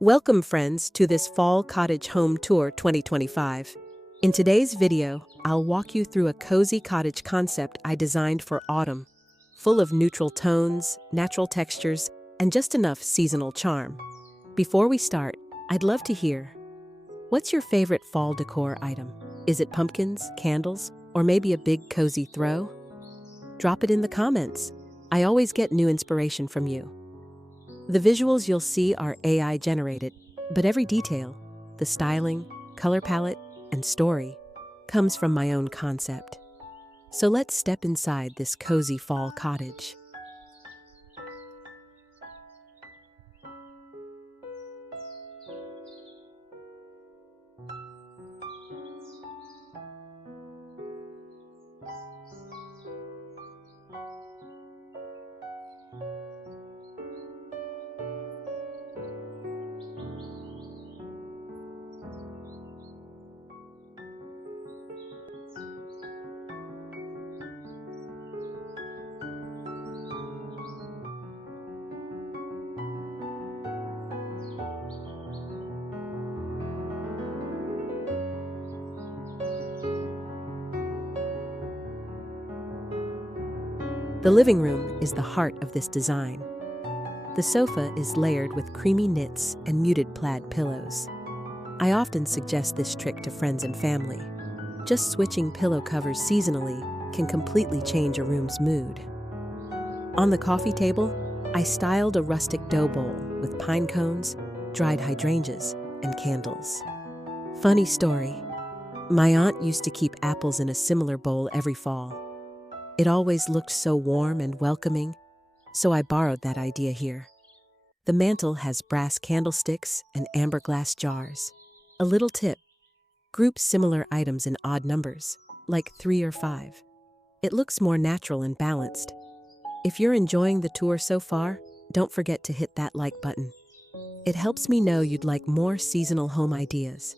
Welcome, friends, to this Fall Cottage Home Tour 2025. In today's video, I'll walk you through a cozy cottage concept I designed for autumn, full of neutral tones, natural textures, and just enough seasonal charm. Before we start, I'd love to hear, what's your favorite fall decor item? Is it pumpkins, candles, or maybe a big cozy throw? Drop it in the comments. I always get new inspiration from you. The visuals you'll see are AI generated, but every detail, the styling, color palette, and story, comes from my own concept. So let's step inside this cozy fall cottage. The living room is the heart of this design. The sofa is layered with creamy knits and muted plaid pillows. I often suggest this trick to friends and family. Just switching pillow covers seasonally can completely change a room's mood. On the coffee table, I styled a rustic dough bowl with pine cones, dried hydrangeas, and candles. Funny story, my aunt used to keep apples in a similar bowl every fall. It always looked so warm and welcoming, so I borrowed that idea here. The mantel has brass candlesticks and amber glass jars. A little tip, group similar items in odd numbers, like 3 or 5. It looks more natural and balanced. If you're enjoying the tour so far, don't forget to hit that like button. It helps me know you'd like more seasonal home ideas.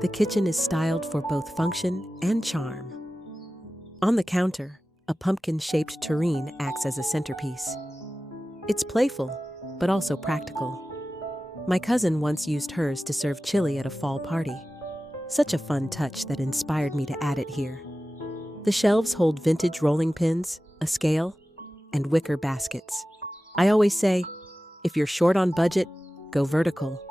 The kitchen is styled for both function and charm. On the counter, a pumpkin-shaped tureen acts as a centerpiece. It's playful, but also practical. My cousin once used hers to serve chili at a fall party. Such a fun touch that inspired me to add it here. The shelves hold vintage rolling pins, a scale, and wicker baskets. I always say, if you're short on budget, go vertical.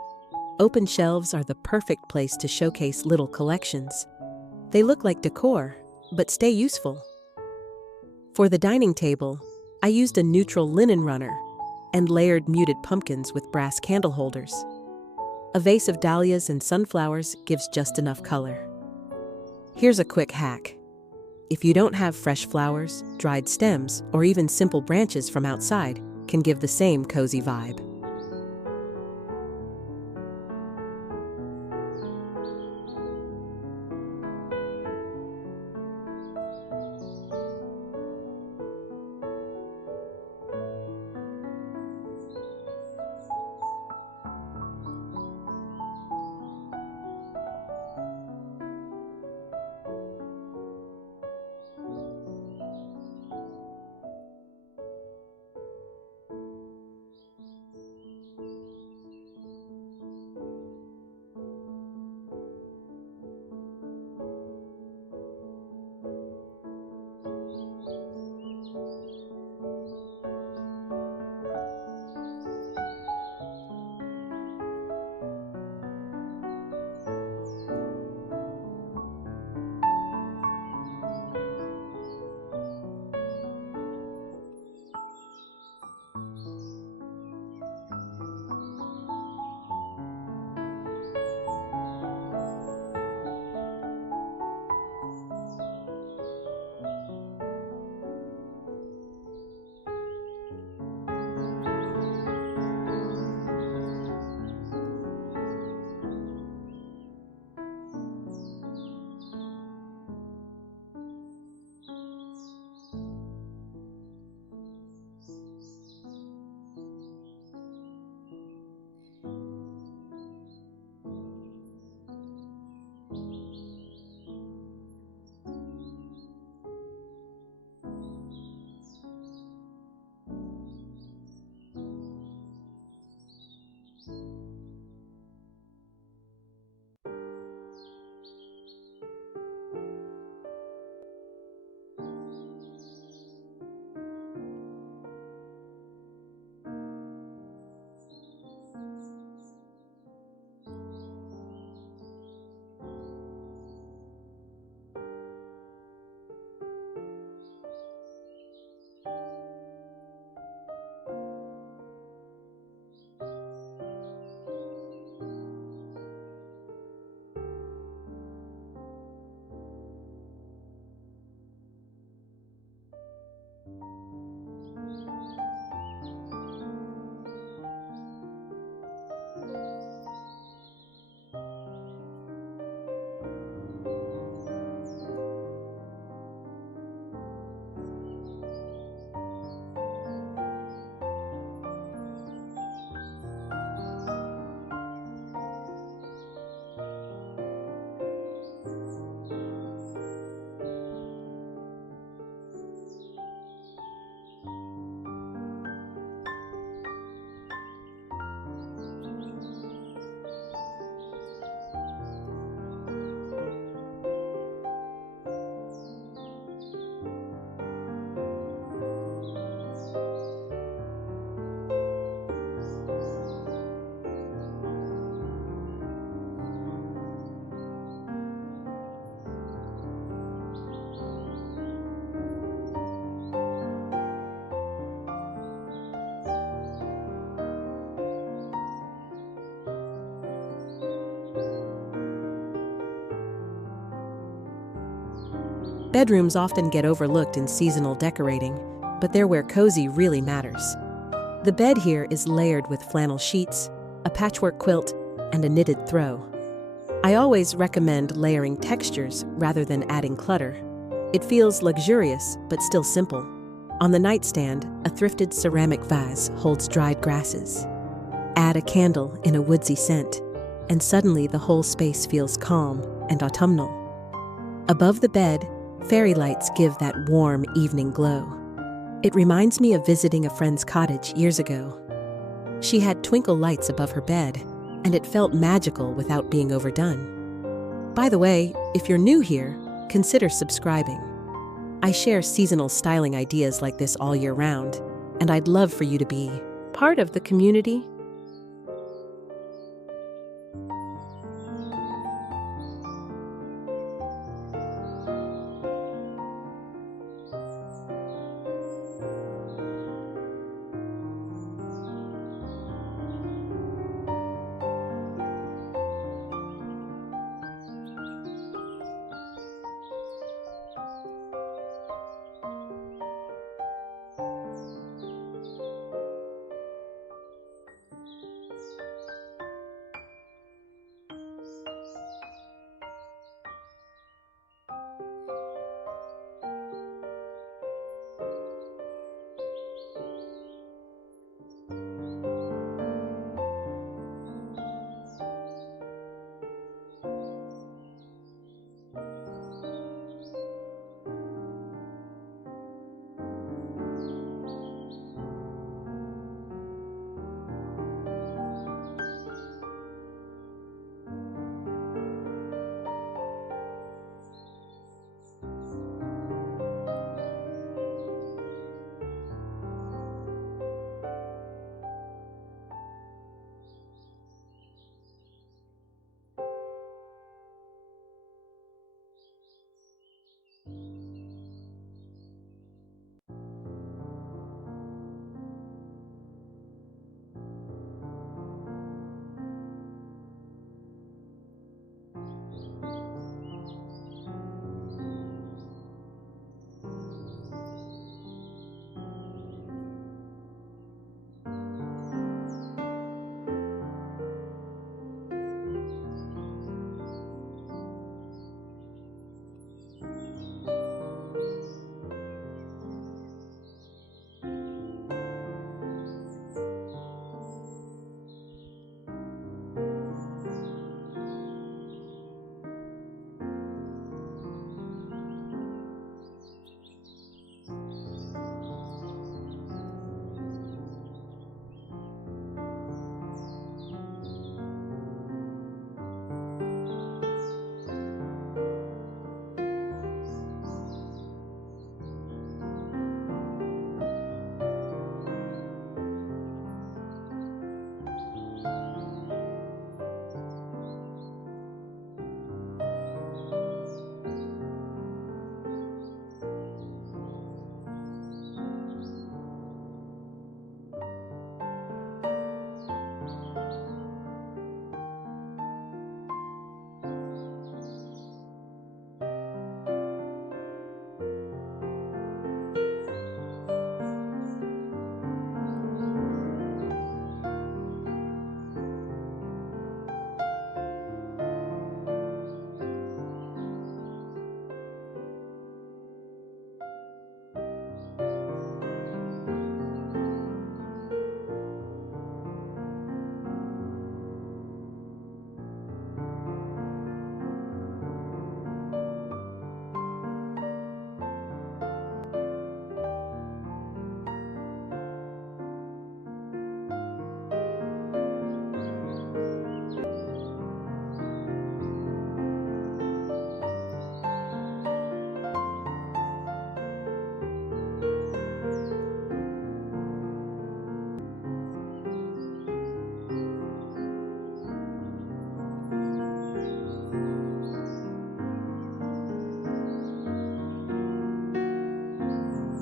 Open shelves are the perfect place to showcase little collections. They look like decor, but stay useful. For the dining table, I used a neutral linen runner and layered muted pumpkins with brass candle holders. A vase of dahlias and sunflowers gives just enough color. Here's a quick hack. If you don't have fresh flowers, dried stems, or even simple branches from outside, can give the same cozy vibe. Bedrooms often get overlooked in seasonal decorating, but they're where cozy really matters. The bed here is layered with flannel sheets, a patchwork quilt, and a knitted throw. I always recommend layering textures rather than adding clutter. It feels luxurious, but still simple. On the nightstand, a thrifted ceramic vase holds dried grasses. Add a candle in a woodsy scent, and suddenly the whole space feels calm and autumnal. Above the bed, fairy lights give that warm evening glow. It reminds me of visiting a friend's cottage years ago. She had twinkle lights above her bed, and it felt magical without being overdone. By the way, if you're new here, consider subscribing. I share seasonal styling ideas like this all year round, and I'd love for you to be part of the community.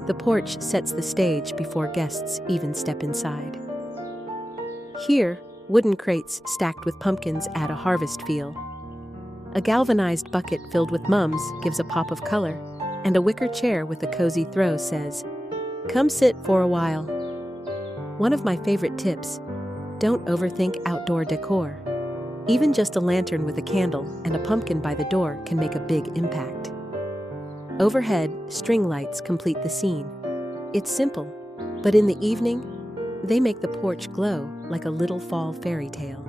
The porch sets the stage before guests even step inside. Here, wooden crates stacked with pumpkins add a harvest feel. A galvanized bucket filled with mums gives a pop of color, And a wicker chair with a cozy throw says, "Come sit for a while." One of my favorite tips: don't overthink outdoor decor. Even just a lantern with a candle and a pumpkin by the door can make a big impact. Overhead, string lights complete the scene. It's simple, but in the evening, they make the porch glow like a little fall fairy tale.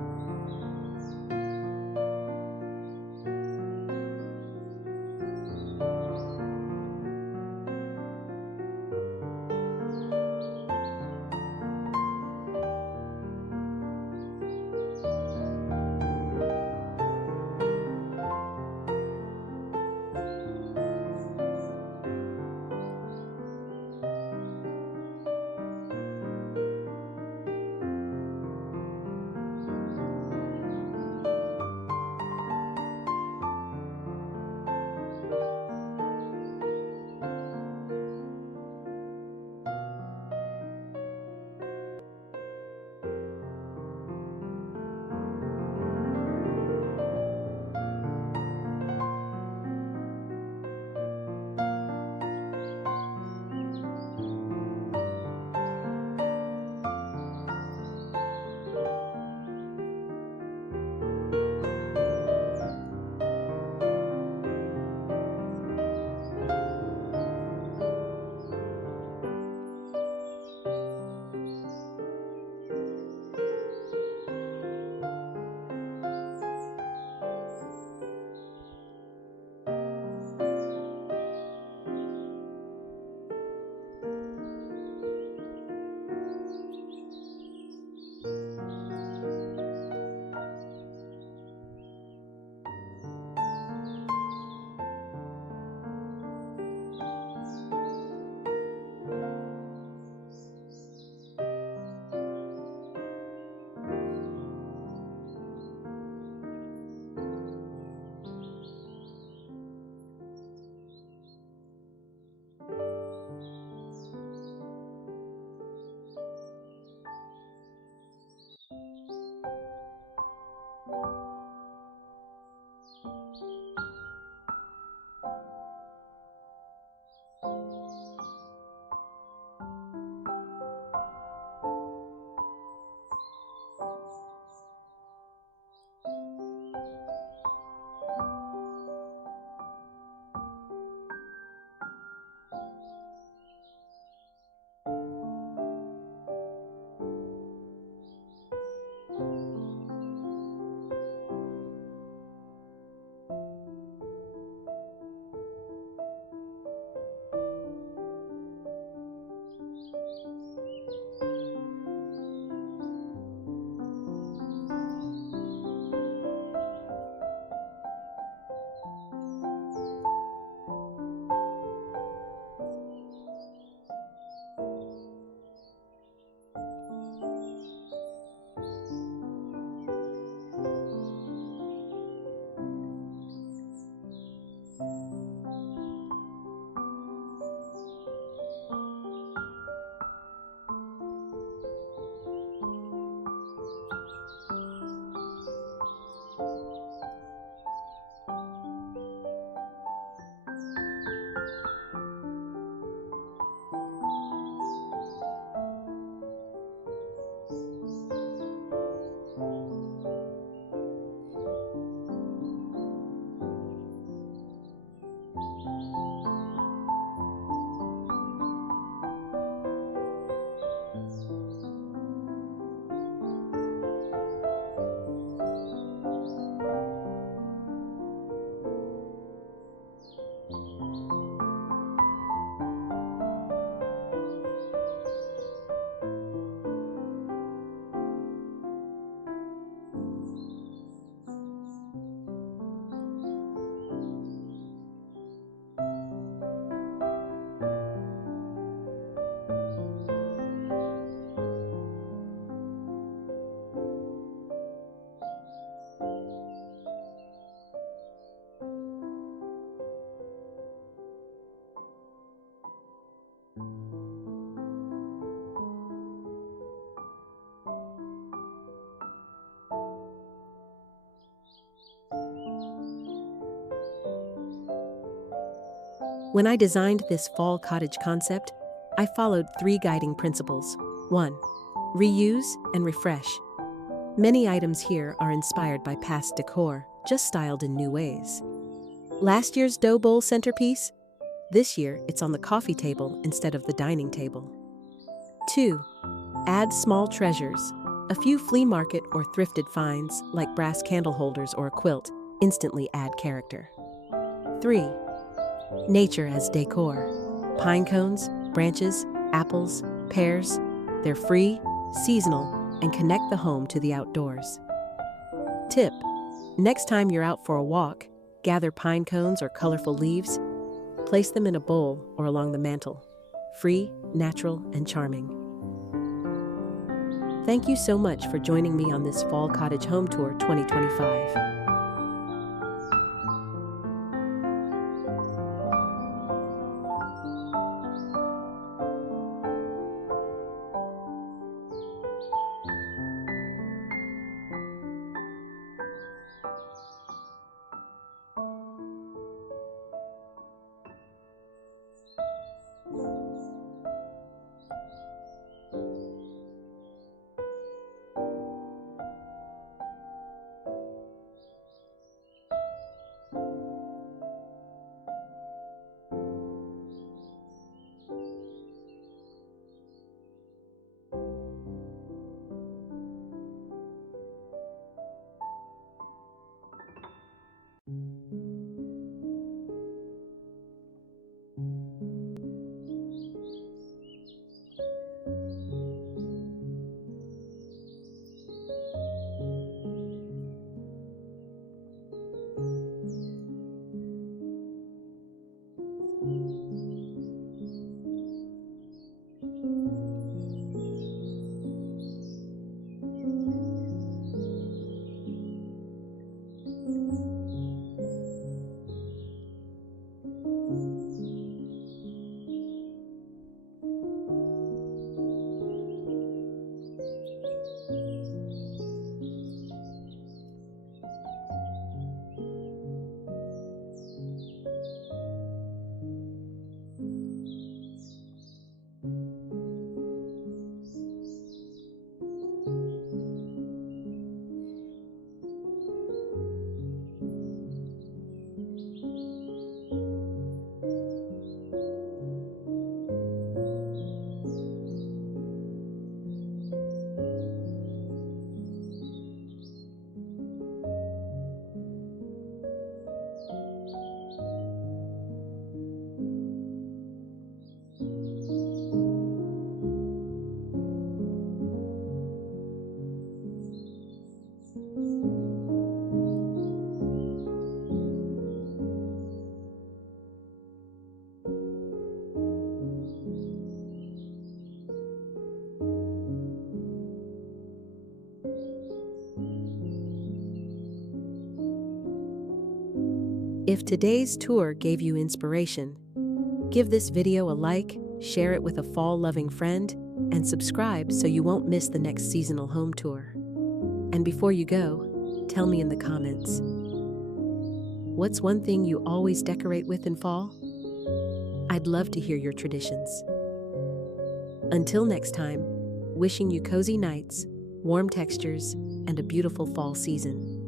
When I designed this fall cottage concept, I followed 3 guiding principles. 1. Reuse and refresh. Many items here are inspired by past decor, just styled in new ways. Last year's dough bowl centerpiece? This year, it's on the coffee table instead of the dining table. 2. Add small treasures. A few flea market or thrifted finds, like brass candle holders or a quilt, instantly add character. 3. Nature as decor. Pine cones, branches, apples, pears. They're free, seasonal, and connect the home to the outdoors. Tip: next time you're out for a walk, gather pine cones or colorful leaves. Place them in a bowl or along the mantel. Free, natural, and charming. Thank you so much for joining me on this Fall Cottage Home Tour 2025. If today's tour gave you inspiration, give this video a like, share it with a fall-loving friend, and subscribe so you won't miss the next seasonal home tour. And before you go, tell me in the comments, what's one thing you always decorate with in fall? I'd love to hear your traditions. Until next time, wishing you cozy nights, warm textures, and a beautiful fall season.